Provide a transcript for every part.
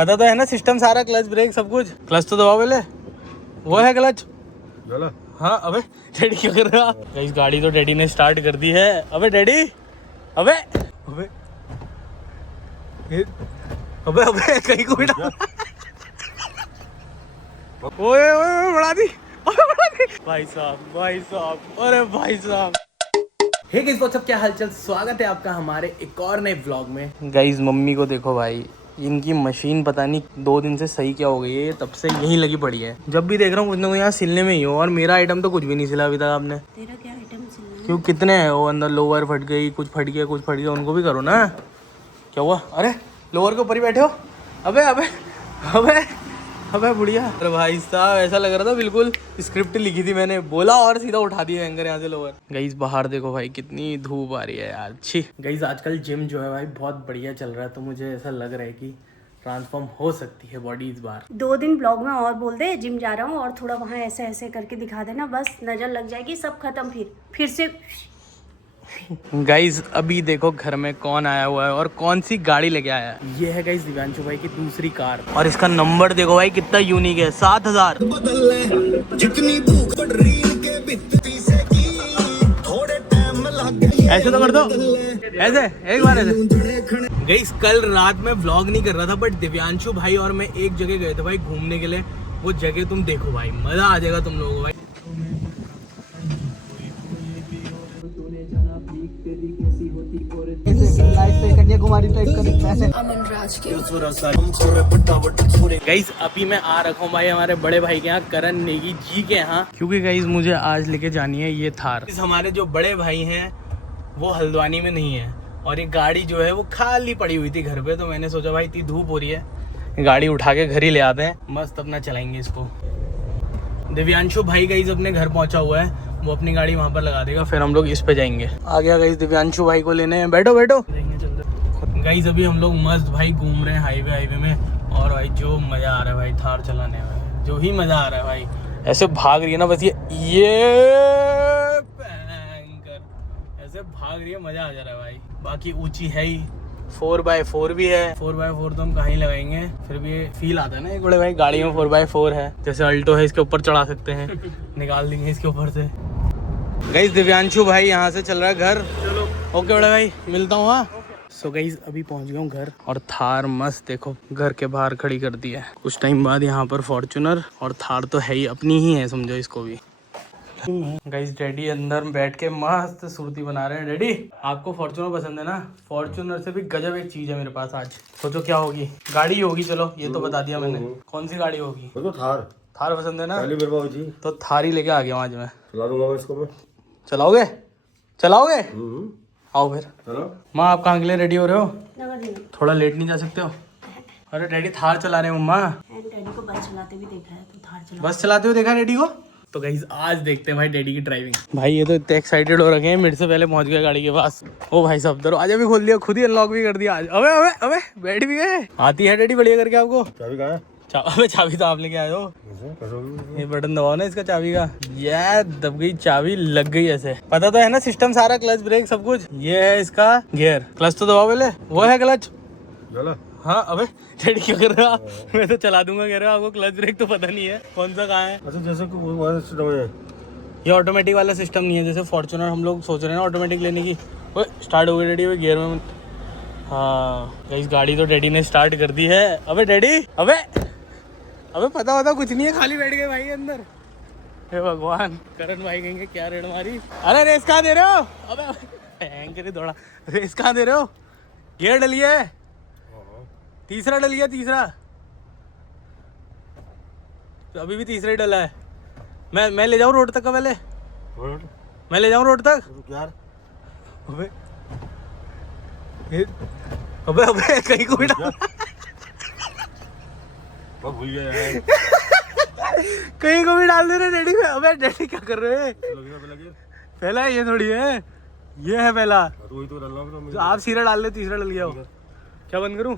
पता तो है ना सिस्टम सारा, क्लच ब्रेक सब कुछ। क्लच तो दबाओ पहले, वो है क्लच। हाँ अबे डैडी क्या कर रहा है? इस गाड़ी तो डैडी ने स्टार्ट कर दी है। अबे डैडी, अबे अबे अबे अबे कहीं को बिठा। ओए ओए बढ़ा दी भाई साहब, अरे भाई साहब। हे गाइस व्हाट्स अप, क्या हालचाल, स्वागत है आपका हमारे एक और नए व्लॉग में। गाइस मम्मी को देखो भाई, इनकी मशीन पता नहीं 2 दिन से सही क्या हो गई है, तब से यहीं लगी पड़ी है। जब भी देख रहा हूँ कुछ ना कुछ यहाँ सिलने में ही हो, और मेरा आइटम तो कुछ भी नहीं सिला अभी तक आपने। तेरा क्या आइटम सिलना है? क्यों कितने हैं वो अंदर? लोअर फट गई, कुछ फट गया, उनको भी करो ना। क्या हुआ? अरे लोअर के ऊपर ही बैठे हो। अबे अबे अबे अबे बुढ़िया। अरे भाई साहब ऐसा लग रहा था बिल्कुल स्क्रिप्ट लिखी थी मैंने, बोला और सीधा उठा दिया एंकर यहाँ से लोअर। गाइस बाहर देखो भाई कितनी धूप आ रही है यार, अच्छी। गाइस आजकल जिम जो है भाई बहुत बढ़िया चल रहा है, तो मुझे ऐसा लग रहा है कि ट्रांसफॉर्म हो सकती है बॉडी इस बार। 2 दिन ब्लॉग में और बोल दे जिम जा रहा हूँ, और थोड़ा वहाँ ऐसे ऐसे करके दिखा देना, बस नजर लग जाएगी, सब खत्म। फिर से गाइज अभी देखो घर में कौन आया हुआ है और कौन सी गाड़ी लेके आया है। ये है गाइज दिव्यांशु भाई की दूसरी कार, और इसका नंबर देखो भाई कितना यूनिक है, 7000। ऐसे तो कर दो, ऐसे एक बार ऐसे। गाइज कल रात में व्लॉग नहीं कर रहा था, बट दिव्यांशु भाई और मैं एक जगह गए थे भाई घूमने के लिए। वो जगह तुम देखो भाई, मजा आ जाएगा तुम लोगों को भाई। गाइस अभी मैं आ रखा हूँ भाई हमारे बड़े भाई के यहाँ, करण नेगी जी के यहाँ, क्योंकि गाइस मुझे आज लेके जानी है ये थार। हमारे जो बड़े भाई हैं वो हल्द्वानी में नहीं है, और ये गाड़ी जो है वो खाली पड़ी हुई थी घर पे, तो मैंने सोचा भाई इतनी धूप हो रही है, गाड़ी उठा के घर ही ले आते हैं, मस्त अपना चलाएंगे इसको। दिव्यांशु भाई गाइस अपने घर पहुंचा हुआ है, वो अपनी गाड़ी वहां पर लगा देगा, फिर हम लोग इस पे जाएंगे। आ गया गाइस दिव्यांशु भाई को लेने, बैठो बैठो। गाइस अभी हम लोग मस्त भाई घूम रहे हैं हाईवे में, और भाई जो मजा आ रहा है भाई थार चलाने में, जो ही मजा आ रहा है भाई। ऐसे भाग रही है ना बस ये ऐसे भाग रही है, मजा आ जा रहा है भाई। बाकी ऊंची है ही, 4x4 भी है। 4x4 तो हम कहीं लगाएंगे, फिर भी फील आता है ना एक बड़े भाई गाड़ी में 4x4 है। जैसे अल्टो है इसके ऊपर चढ़ा सकते हैं, निकाल देंगे इसके ऊपर से। गाइस दिव्यांशु भाई यहाँ से चल रहा है घर। चलो ओके बड़े भाई, मिलता हूँ। हाँ सो गाइस अभी पहुँच गया हूँ घर, और थार मस्त देखो घर के बाहर खड़ी कर दी है। कुछ टाइम बाद यहाँ पर फॉर्च्यूनर, और थार तो है ही, अपनी ही है समझो इसको भी। गाइस डैडी अंदर बैठ के मस्त सुर्ती बना रहे हैं। डैडी आपको फॉर्च्यूनर पसंद है ना? फॉर्च्यूनर से भी गजब एक चीज है मेरे पास आज, सोचो क्या होगी? गाड़ी होगी, चलो ये तो बता दिया मैंने। कौन सी गाड़ी होगी? तो थार। थार पसंद है ना? जी तो थार ही लेके आ गया आज मैं। चला दूंगा मैं इसको। मैं चलाओगे? चलाओगे? आओ फिर। चलो माँ आप कहाँ के लिए रेडी हो रहे हो? नगर थोड़ा लेट नहीं जा सकते हो? अरे डैडी थार चला रहे हैं मम्मा। डैडी को बस चलाते भी देखा है, तो थार चला। बस चलाते हुए देखा डैडी को? तो गाइस आज देखते हैं भाई डैडी की ड्राइविंग। भाई ये तो इतने एक्साइटेड हो रखे हैं, मेरे से पहले पहुंच गए गाड़ी के पास। ओ भाई साहब दरवाजा भी खोल दिया, खुद ही अनलॉक भी कर दिया आज। अबे अबे अबे बैठ भी गए। आती है डैडी बढ़िया करके आपको? चाबी कहाँ है? अबे चाबी तो आप लेके आए हो। ये बटन दबाओ ना इसका चाबी का, ये दब गई चाबी, लग गई ऐसे। पता तो है ना सिस्टम सारा, क्लच ब्रेक सब कुछ। ये है इसका गियर, क्लच तो दबाओ पहले, वो है क्लच। हाँ अबे डैडी क्या कर रहा? मैं तो चला दूंगा कह रहा, आपको क्लच ब्रेक तो पता नहीं है कौन सा कहाँ है। अच्छा जैसे सिस्टम है ये, ऑटोमेटिक वाला सिस्टम नहीं है, जैसे फॉर्च्यूनर हम लोग सोच रहे हैं ना ऑटोमेटिक लेने की। वो स्टार्ट हो गई डैडी, वो गियर में। हाँ इस गाड़ी तो डैडी ने स्टार्ट कर दी है। अबे डैडी, अबे अबे पता कुछ नहीं है, खाली बैठ गए भाई अंदर। हे भगवान, करण भाई कहेंगे क्या रेड मारी। अरे रेस कहाँ दे रहे हो? अबे दौड़ा, रेस कहाँ दे रहे हो? गियर डलिए, तीसरा डलिए, तीसरा। तो अभी भी तीसरा ही डला है। मैं ले जाऊँ रोड तक का पहले? मैं ले जाऊँ रोड तक यार? अबे अबे अबे कहीं को भी डाल, भूल गया यार। कहीं को भी डाल दे रहे डैडी को। अबे डैडी क्या कर रहे हैं? पहला ये थोड़ी है, ये है पहला। तो आप सीरा डाल ले, तीसरा डल गया हो। क्या बंद करूं?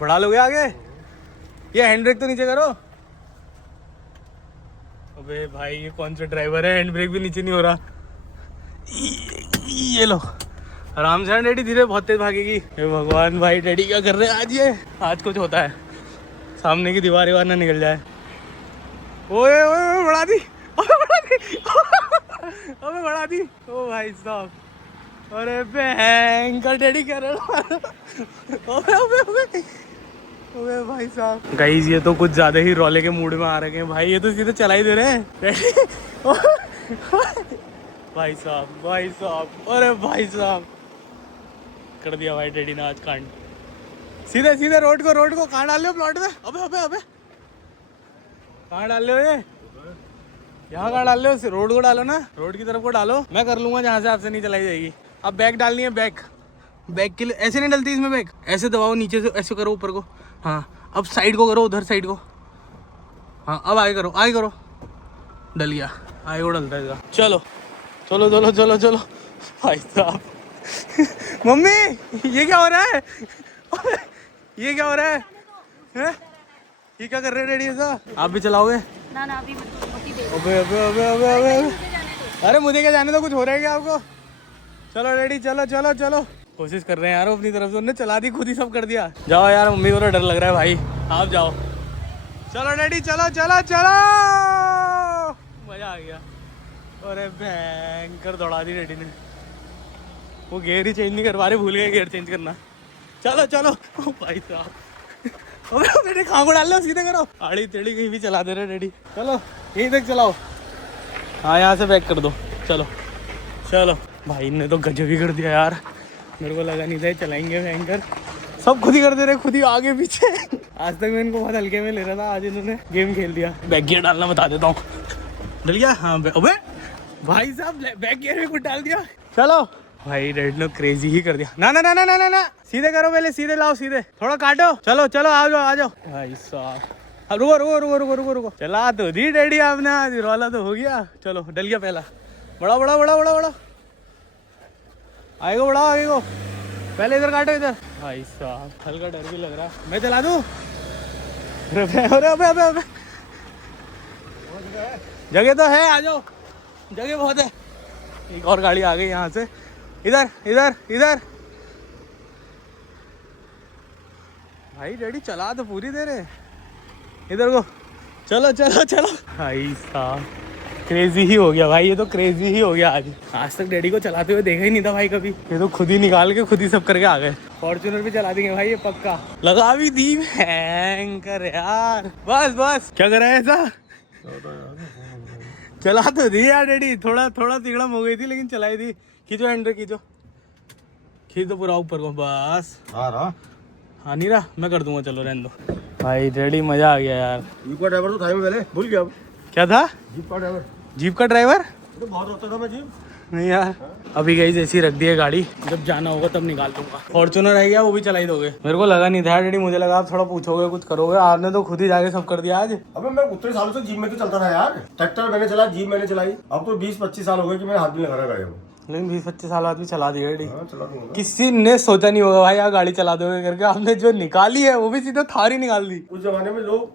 बढ़ा लोगे आगे? ये हैंड ब्रेक तो नीचे करो। अबे भाई ये कौन सा ड्राइवर है, हैंड ब्रेक भी नीचे नहीं हो रहा। ये लो आराम से डैडी, धीरे, बहुत तेज भागेगी। हे भगवान भाई, डैडी क्या कर रहे हैं आज? ये आज कुछ होता है, सामने की दीवार ना निकल जाए। ओए ओए बढ़ा दी, अबे बढ़ा दी। ओ भाई साहब, अरे भयंकर डैडी कह रहे हो। ओए भाई साहब, गाइस ये तो कुछ ज्यादा ही रौले के मूड में आ रखे हैं भाई। ये तो सीधे चला ही दे रहे हैं भाई साहब, अरे भाई साहब, कर दिया भाई डैडी ने आज कांड। सीधे सीधे रोड को कहाँ डाल रहे हो प्लॉट में? अबे कहाँ डाल रहे हो? ये यहाँ कहाँ डाल रहे हो? रोड को डालो ना, रोड की तरफ को डालो। मैं कर लूंगा जहाँ से आपसे नहीं चलाई जाएगी। अब बैक डालनी है, बैक के लिए ऐसे नहीं डलती इसमें बैक। ऐसे दबाओ नीचे से, ऐसे करो ऊपर को। हाँ अब साइड को करो, उधर साइड को। हाँ अब आगे करो, डल गया, आगे को डलता है। चलो भाई साहब। मम्मी ये क्या हो रहा है? ये क्या हो रहा है? हैं? ये क्या कर रहे हैं डैडी ऐसा? आप भी चलाओगे? ना अभी अबे अरे मुझे क्या जाने दो, कुछ हो रहा है क्या आपको? चलो डैडी, चलो। कोशिश कर रहे हैं यार अपनी तरफ से, उन्होंने चला दी, खुद ही सब कर दिया। जाओ यार, मम्मी को तो डर लग रहा है भाई, आप जाओ। चलो डैडी, चलो। मजा आ गया। अरे भयंकर दौड़ा दी डैडी ने। वो गेयर ही चेंज नहीं कर पा रहे, भूल गए गेयर चेंज करना। चलो ओ भाई साहब, अबे बेटे कहाँ को डाल लो, सीधे करो। आड़ी टेढ़ी कहीं भी चला दे रहे डैडी। चलो यहीं तक चलाओ। हाँ यहाँ से बैक कर दो। चलो भाई ने तो गजब ही कर दिया यार, मेरे को लगा नहीं था चलाएंगे भयंकर। सब खुद ही कर दे रहे, खुद ही आगे पीछे। आज तक मैं इनको बहुत हल्के में ले रहा था, आज इन्होंने गेम खेल दिया। बैक गियर डालना बता देता हूँ। डल गया? हाँ अबे भाई साहब, बैक गियर में कुछ डाल दिया। चलो भाई, रेड ने क्रेजी ही कर दिया। ना, सीधे करो, पहले सीधे लाओ, सीधे थोड़ा काटो। चलो आ जाओ भाई साहब। अब रुको। चला तो दी डैडी आपने, आज रौला तो हो गया। चलो डल गया पहला। बड़ा आगे को पहले इधर काटो, इधर। भाई साहब हल्का डर भी लग रहा, मैं चला दूं? अबे जगह तो है, आ जाओ, जगह बहुत है। एक और गाड़ी आ गई यहाँ से। इधर भाई डैडी चला तो पूरी दे रहे, इधर को। चलो भाई साहब, क्रेजी ही हो गया भाई, ये तो क्रेजी ही हो गया आज तक डैडी को चलाते हुए देखा ही नहीं था भाई कभी। ये तो खुद ही निकाल के खुद ही सब करके आ गए। फॉर्च्यूनर भी चला देंगे भाई, ये पक्का। लगा भी दी भयंकर यार। बस क्या कर रहा है ऐसा? चला तो दी यार डैडी, थोड़ा तिगड़म हो गई थी लेकिन चलाई दी। खींचो हैंडल, खींच दो पूरा ऊपर को, बस। हाँ नहीं रहा, मैं कर दूंगा, चलो रहने दो। भाई डैडी मजा आ गया यार। जीप का ड्राइवर तो था ही पहले, भूल गया। क्या था? जीप का ड्राइवर? तो बहुत होता था मैं जीप। नहीं यार, अभी गई ऐसी रख दी है गाड़ी, जब जाना होगा तब निकाल दूंगा। फॉर्च्यूनर रह गया, वो भी चलाई दोगे? मेरे को लगा नहीं था डैडी, मुझे लगा आप थोड़ा पूछोगे, कुछ करोगे। आपने तो खुद ही जाके सब कर दिया आज। अबे मैं उतने सालों से जीप में तो चलता था यार। ट्रैक्टर मैंने चला, जीप मैंने चलाई। अब तो 20-25 साल हो गए कि मैंने हाथ भी लगा रहा गाड़ी को। लेकिन 20-25 साल बाद भी चला दी डैडी। हाँ, चला दूंगा। किसी ने सोचा नहीं होगा भाई आप गाड़ी चला दोगे करके। आपने जो निकाली है वो भी सीधा थार ही निकाल दी। उस जमाने में लोग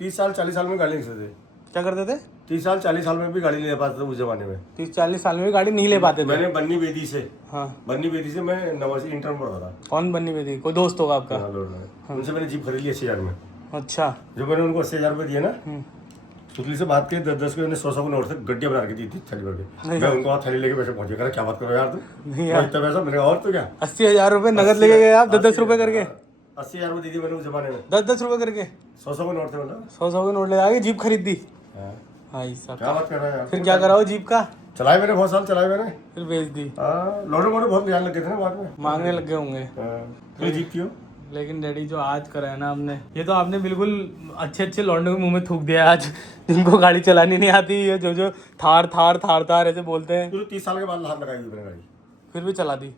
30 साल 40 साल में गाड़ी नहीं सकते। क्या करते थे? 30 साल 40 साल में भी गाड़ी नहीं ले पाते थे उस जमाने में। 30-40 साल में भी गाड़ी नहीं ले पाते थे। मैंने बन्नी बेदी से मैं नवासी इंटर में पढ़ा था। कौन बन्नी बेदी? कोई दोस्त होगा आपका? उनसे मैंने जीप खरीद ली 80,000 में। अच्छा। जो मैंने उनको 80,000 रुपये दिए ना, सुतली से बात की 10-10 के 100 को नोट से गड्डिया बना के दी थी थैली भर के। मैं उनको थैली लेके पैसे पहुंच गया। क्या बात करो यार, तुम इतना पैसा? मैंने और तो क्या, 80,000 रुपए नगद लेके गए आप? 10-10 रुपए करके 80,000 रुपये दी थी मैंने उस जमाने में। 10-10 रुपए करके 100 को नोट थे मतलब। 100 के नोट ले आके जीप खरीद दी? भाई साहब क्या बात कर रहे हैं यार। फिर क्या करा वो जीप का? चलाई मैंने, बहुत साल चलाई मैंने, फिर बेच दी। लोडे मोडे बहुत ध्यान लगे थे ना बाद में, मांगने लग गए होंगे। फिर जीप थी। लेकिन डैडी जो आज करा है ना आपने, ये तो आपने बिल्कुल अच्छे लौंडों के मुंह में थूक दिया आज, जिनको गाड़ी चलानी नहीं आती। ये जो थार ऐसे बोलते हैं। 30 साल के बाद हाथ लगाई मैंने गाड़ी, फिर भी चला दी।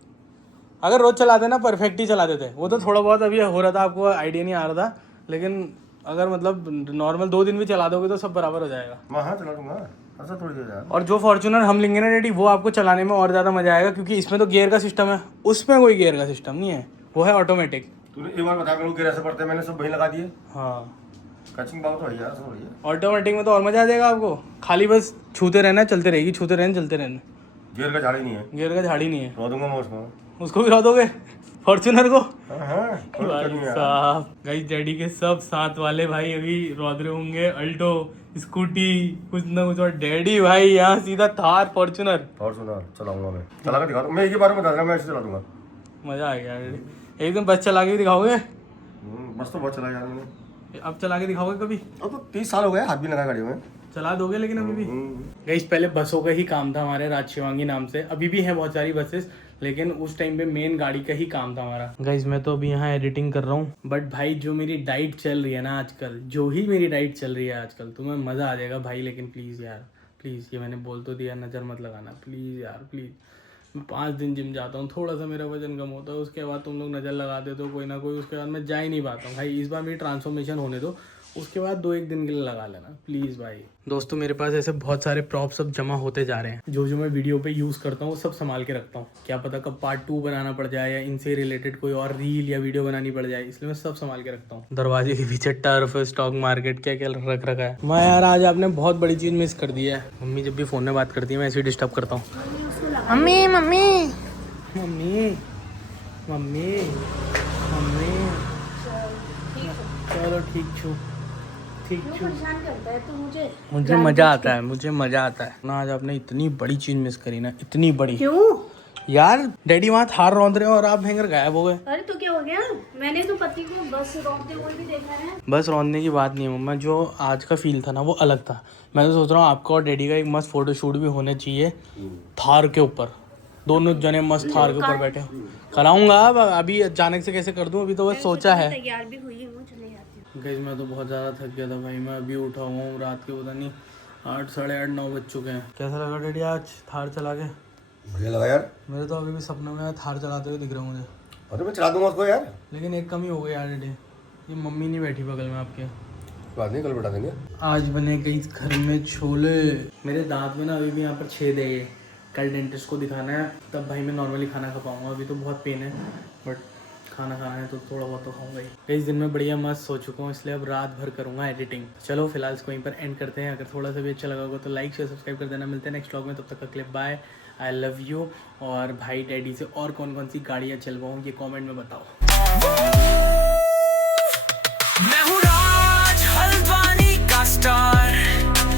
अगर रोज चलाते ना परफेक्ट ही चलाते थे। वो तो थोड़ा बहुत अभी हो रहा था, आपको आइडिया नहीं आ रहा था, लेकिन अगर मतलब नॉर्मल 2 दिन भी चला दोगे तो सब बराबर हो जाएगा। मैं हाँ चला दूंगा, ऐसा थोड़ी देर यार। और जो फॉर्च्यूनर हम लेंगे ना डैडी, वो आपको चलाने में और ज़्यादा मजा आएगा, क्योंकि इसमें तो गियर का सिस्टम है, उसमें कोई गियर का सिस्टम नहीं है, वो है ऑटोमेटिक। तूने एक बार बता मेरे को गियर ऐसे पड़ते हैं, मैंने सब वहीं लगा दिए। हाँ कचिंग पावर तो है यार, सब बढ़िया। ऑटोमेटिक में तो और मजा आ जाएगा आपको, खाली बस छूते रहना, चलते रहेगी, छूते रहना, चलते रहना। गियर का झाड़ी नहीं है, गियर का झाड़ी नहीं है। रो दूंगा मैं उसको। उसको भी खा दोगे फॉर्च्यूनर को? हाँ, कोई दिक्कत नहीं है यार। साहब गाइस डैडी के सब साथ वाले भाई अभी रौद रहे होंगे, अल्टो, स्कूटी, कुछ ना कुछ, और डैडी भाई यहाँ सीधा थार फॉर्च्यूनर। फॉर्च्यूनर चलाऊंगा मैं, चला के दिखा दूँ मैं, एक ही बार में बता दूंगा, मैं ऐसे चला दूंगा। मजा आ गया डैडी। एक दिन बस चला के भी दिखाओगे? बस तो बहुत चला यार मैंने। अब चला के दिखाओगे कभी? अब तो 30 साल हो गए, हाथ भी लगा गाड़ी में। चला दोगे लेकिन अभी भी? गाइस पहले बसों का ही काम था हमारे राज शिवांगी नाम से, अभी भी है बहुत सारी बसेस, लेकिन उस टाइम पे मेन गाड़ी का ही काम था हमारा। गाइस मैं तो अभी यहाँ एडिटिंग कर रहा हूँ, बट भाई जो मेरी डाइट चल रही है ना आजकल, जो ही मेरी डाइट चल रही है आजकल, तुम्हें मज़ा आ जाएगा भाई। लेकिन प्लीज़ यार प्लीज़, ये मैंने बोल तो दिया, नज़र मत लगाना प्लीज़ यार प्लीज़। मैं 5 दिन जिम जाता हूँ, थोड़ा सा मेरा वजन कम होता है, उसके बाद तुम लोग नज़र लगा देते हो कोई ना कोई, उसके बाद मैं जा ही नहीं पाता हूँ भाई। इस बार मेरी ट्रांसफॉर्मेशन होने दो, उसके बाद 2-1 दिन के लिए लगा लेना प्लीज़ भाई। दोस्तों मेरे पास ऐसे बहुत सारे प्रॉप्स अब जमा होते जा रहे हैं, जो मैं वीडियो पे यूज़ करता हूँ वो सब संभाल के रखता हूँ। क्या पता कब पार्ट 2 बनाना पड़ जाए या इनसे रिलेटेड कोई और रील या वीडियो बनानी पड़ जाए, इसलिए मैं सब संभाल के रखता हूँ। दरवाजे के पीछे टर्फ, स्टॉक मार्केट, क्या क्या रख रखा है। मैं यार आज आपने बहुत बड़ी चीज़ मिस कर दी है। मम्मी जब भी फ़ोन में बात करती है मैं ऐसे ही डिस्टर्ब करता हूँ, mummy mummy mummy mummy mummy. चलो ठीक छू ठीक छू। परेशान करता है तो मुझे मजा आता है, मुझे मजा आता है ना। आज आपने इतनी बड़ी चीज मिस करी ना, इतनी बड़ी। क्यों यार डैडी वहाँ थार रौंद रहे हैं और आप हैंगर गायब हो गए। अरे तो क्या हो गया, मैंने तो पति को बस रौंदते हुए भी देखा है। बस रौंदने की बात नहीं है मम्मा, जो आज का फील था ना वो अलग था। मैं तो सोच रहा हूँ आपका और डैडी का एक मस्त फोटोशूट भी होना चाहिए थार के ऊपर, दोनों जने मस्त थार के ऊपर बैठे। कराऊंगा, अब अभी अचानक से कैसे कर दूं, अभी तो बस सोचा है। तैयार भी हुई हूँ, चले जाती हूँ। गाइस मैं तो बहुत ज़्यादा थक गया था भाई, मैं अभी उठा हुआ हूँ, रात के पता नहीं 8, साढ़े 8, 9 बज चुके हैं। कैसा लगा डैडी आज थार चला के? बढ़िया लगा यार। मेरे तो अभी भी सपने में थार चलाते हुए दिख रहा हूँ मुझे। अरे मैं चला दूंगा उसको यार। लेकिन एक कमी हो गई यार डैडी, ये मम्मी नहीं बैठी बगल में आपके। बात नहीं, कल बैठा देंगे। आज बने गई घर में छोले। मेरे दांत में ना अभी भी यहाँ पर छेद है, कल डेंटिस्ट को दिखाना है, तब भाई मैं नॉर्मली खाना खा पाऊँगा। अभी तो बहुत पेन है, बट खाना खाना है तो थोड़ा बहुत तो खाऊंगा ही। इस दिन में बढ़िया मस्त सो चुका हूँ, इसलिए अब रात भर करूँगा एडिटिंग। चलो फिलहाल इसको वहीं पर एंड करते हैं। अगर थोड़ा सा भी अच्छा लगा होगा तो लाइक शेयर सब्सक्राइब कर देना। मिलते हैं नेक्स्ट व्लॉग में, तब तक का clip bye, I love you. और भाई डैडी से और कौन कौन सी गाड़ियाँ चलवाऊँ ये कॉमेंट में बताओ। मैं हूँ राज हल्द्वानी का स्टार।